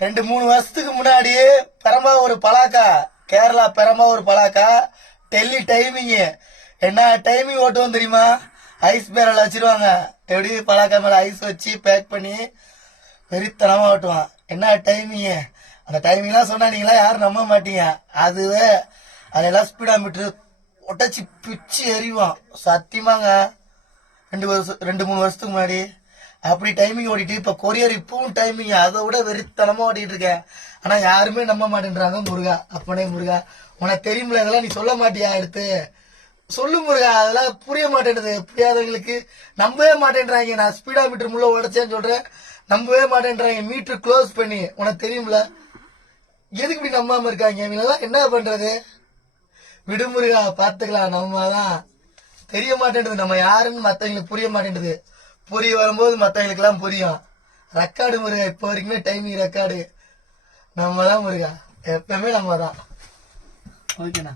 2-3 வருஷத்துக்கு முன்னாடி பெரம்பா ஒரு பலாக்கா, கேரளா பெரம்பா ஒரு பலாக்கா, டெல்லி டைமிங். என்ன டைமிங் ஓட்டுவோம் தெரியுமா? ஐஸ் பேரல் வச்சிருவாங்க. எப்படி பலாக்கா மேல ஐஸ் வச்சு பேக் பண்ணி வெறித்தனமா ஓட்டுவான். என்ன டைமிங்? அந்த டைமிங்லாம் சொன்னா நீங்களா யாரும் நம்ப மாட்டீங்க. அதுவே அதெல்லாம் ஸ்பீடா மீட்டர் உடச்சி பிச்சு எறிவான். சத்தியமாங்க. 2-3 வருஷத்துக்கு முன்னாடி அப்படி டைமிங் ஓடிட்டு இப்ப கொரியர் இப்பவும் டைமிங் அதை விட வெறித்தனமா ஓட்டிட்டு இருக்கேன். ஆனா யாருமே நம்ப மாட்டேன்றாங்க. முருகா, அப்பனே முருகா, உனக்கு தெரியுமில்ல, இதெல்லாம் நீ சொல்ல மாட்டியா? எடுத்து சொல்லு முருகா. அதெல்லாம் புரிய மாட்டேன்றது. புரியாதவங்களுக்கு நம்பவே மாட்டேன்றாங்க. நான் ஸ்பீடா மீட்டர் முள்ள உடச்சேன்னு சொல்றேன், நம்பவே மாட்டேன்றாங்க. மீட்டர் க்ளோஸ் பண்ணி உனக்கு தெரியுமில்ல. எதுக்கு இப்படி நம்பாம இருக்காங்க? இவங்கெல்லாம் என்ன பண்றது? விடுமுருகா, பாத்துக்கலாம். நம்ம தான் தெரிய மாட்டேன்றது நம்ம யாருன்னு மத்தவங்களுக்கு புரிய மாட்டேன்றது. புரிய வரும்போது மத்தவங்களுக்கு எல்லாம் புரியும். ரெக்கார்டு முருகா, இப்ப வரைக்குமே டைமிங் ரெக்கார்டு நம்ம தான் முருகா, எப்பவுமே நம்ம தான். ஓகேண்ணா.